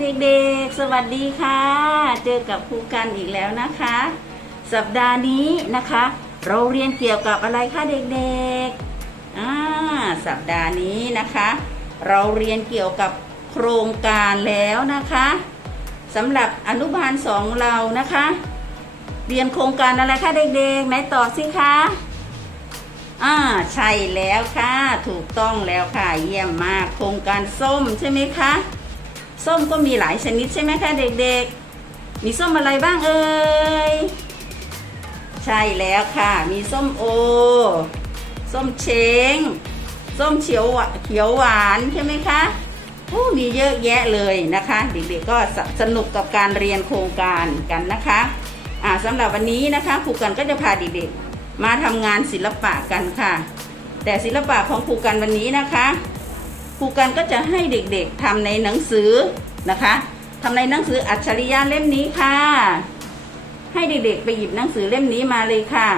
เด็กๆ สวัสดีค่ะ เจอกับครูกันอีกแล้วนะคะ สัปดาห์นี้นะคะ เราเรียนเกี่ยวกับอะไรคะเด็กๆอ่าสัปดาห์นี้นะคะ เราเรียนเกี่ยวกับโครงการแล้วนะคะสำหรับอนุบาลสองเรานะคะ เรียนโครงการอะไรคะเด็กๆไหนตอบสิคะอ่าใช่แล้วค่ะ ถูกต้องแล้วค่ะ เยี่ยมมาก โครงการส้มใช่ไหมคะ ส้มก็มีหลายชนิดใช่ไหมคะเด็กๆ มีส้มอะไรบ้างเอ่ย ใช่แล้วค่ะ มีส้มโอ ส้มเช้ง ส้มเขียวหวาเขียวหวานใช่ไหมคะโอ้มีเยอะแยะเลยนะคะ เด็กๆก็สสนุกกับการเรียนโครงการกันนะคะอ่าสำหรับวันนี้นะคะครูกันก็จะพาเด็กๆมาทำงานศิลปะกันค่ะ แต่ศิลปะของครูกันวันนี้นะคะ ครูกันก็จะให้เด็กๆทำในหนังสือนะคะทำในหนังสืออัจฉริยะเล่มนี้ค่ะ ให้เด็กๆไปหยิบหนังสือเล่มนี้มาเลยค่ะ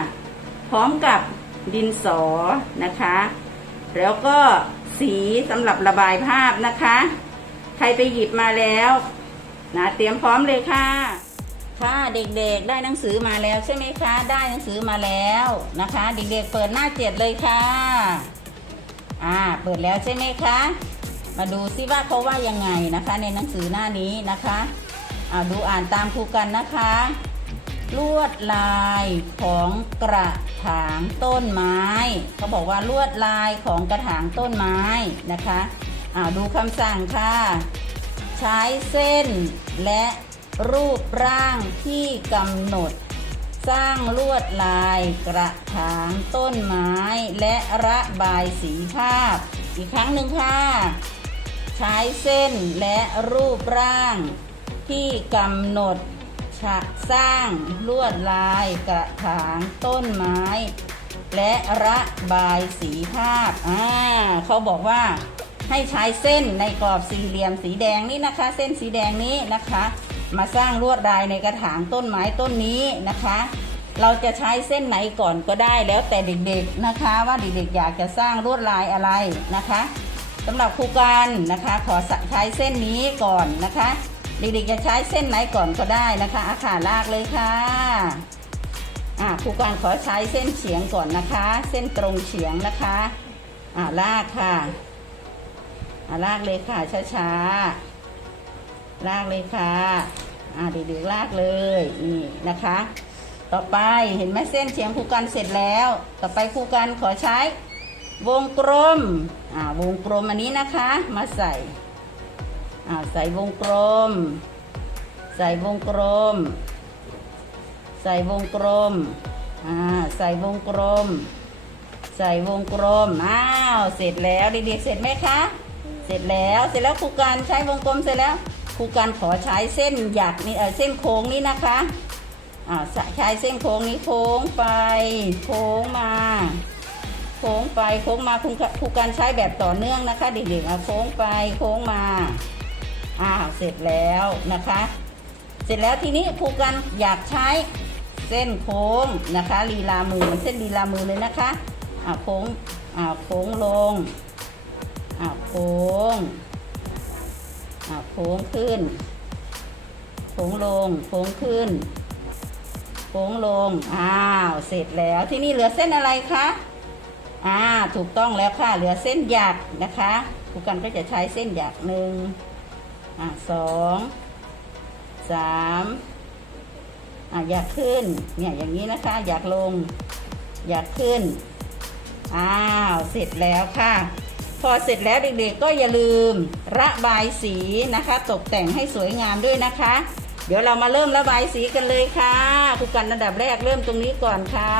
พร้อมกับดินสอนะคะ แล้วก็สีสำหรับระบายภาพนะคะ ใครไปหยิบมาแล้วนะเตรียมพร้อมเลยค่ะ ค่ะเด็กๆได้หนังสือมาแล้วใช่ไหมคะ ได้หนังสือมาแล้วนะคะ เด็กๆเปิดหน้าเจ็ดเลยค่ะ อ่า เปิดแล้วใช่ไหมคะ มาดูซิว่าเขาว่ายังไงนะคะ ในหนังสือหน้านี้นะคะอ่าดูอ่านตามครูกันนะคะ ลวดลายของกระถางต้นไม้ เขาบอกว่าลวดลายของกระถางต้นไม้นะคะอ่าดูคำสั่งค่ะ ใช้เส้นและรูปร่างที่กำหนด สร้างลวดลายกระถางต้นไม้ และระบายสีภาพ อีกครั้งหนึ่งค่ะ ใช้เส้นและรูปร่าง ที่กำหนดฉะสร้างลวดลายกระถางต้นไม้ และระบายสีภาพอ่าเขาบอกว่าให้ใช้เส้นในกรอบสี่เหลี่ยมสีแดงนี่นะคะ เส้นสีแดงนี้นะคะ มาสร้างลวดลายในกระถางต้นไม้ต้นนี้นะคะ เราจะใช้เส้นไหนก่อนก็ได้แล้วแต่เด็กๆนะคะ ว่าเด็กๆอยากจะสร้างลวดลายอะไรนะคะสำหรับครูการนะคะ ขอใช้เส้นนี้ก่อนนะคะ เด็กๆจะใช้เส้นไหนก่อนก็ได้นะคะอาขาลากเลยค่ะอ่าครูการขอใช้เส้นเฉียงก่อนนะคะ เส้นตรงเฉียงนะคะอ่าลากค่ะอ่าลากเลยค่ะช้าๆ ลากเลยค่ะ อ่าเด็กๆลากเลยนี่นะคะ ต่อไปเห็นไหมเส้นเฉียงครูกันเสร็จแล้ว ต่อไปครูกันขอใช้ วงกลม อ่าวงกลมอันนี้นะคะ มาใส่อ่าใส่วงกลม ใส่วงกลม ใส่วงกลมอ่าใส่วงกลม ใส่วงกลมอ้าวเสร็จแล้วเด็กๆเสร็จไหมคะ เสร็จแล้วเสร็จแล้วครูการใช้วงกลมเสร็จแล้ว ครูการขอใช้เส้นหยักนี่เออเส้นโค้งนี้นะคะอ่าใช้เส้นโค้งนี้โค้งไป โค้งมา โค้งไปโค้งมาครูครูการใช้แบบต่อเนื่องนะคะ เด็กๆอะโค้งไปโค้งมาอ่าเสร็จแล้วนะคะ เสร็จแล้วทีนี้ครูกันอยากใช้เส้นโค้งนะคะลีลามือเหมือนเส้นลีลามือเลยนะคะอ่าโค้งอ่าโค้งลงอ่าโค้ง โค้งขึ้น โค้งลง โค้งขึ้น โค้งลง อ้าว เสร็จแล้วที่นี่เหลือเส้นอะไรคะ อ่า ถูกต้องแล้วค่ะ เหลือเส้นหยักนะคะครูกันก็จะใช้เส้นหยักหนึ่งอะสองสามอะอยากขึ้น เนี่ย อย่างนี้นะคะอยากลงอยากขึ้น อ้าว เสร็จแล้วค่ะ พอเสร็จแล้วเด็กๆก็อย่าลืมระบายสีนะคะ ตกแต่งให้สวยงามด้วยนะคะ เดี๋ยวเรามาเริ่มระบายสีกันเลยค่ะครูกันอันดับแรกเริ่มตรงนี้ก่อนค่ะ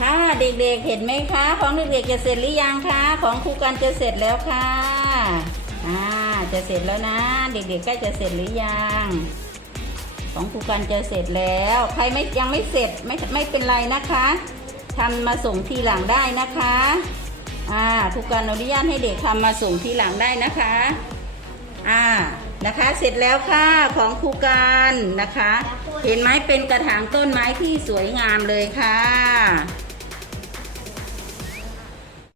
ค่ะเด็กๆเห็นไหมคะ ของเด็กๆจะเสร็จหรือยังคะของครูกันจะเสร็จแล้วค่ะอ่าจะเสร็จแล้วนะ เด็กๆใกล้จะเสร็จหรือยังของครูกันจะเสร็จแล้ว ใครไม่ยังไม่เสร็จไม่ไม่เป็นไรนะคะ ทำมาส่งทีหลังได้นะคะอ่าครูการอนุญาตให้เด็กทำมาส่งทีหลังได้นะคะอ่านะคะเสร็จแล้วค่ะของครูการนะคะ เห็นไหมเป็นกระถางต้นไม้ที่สวยงามเลยค่ะ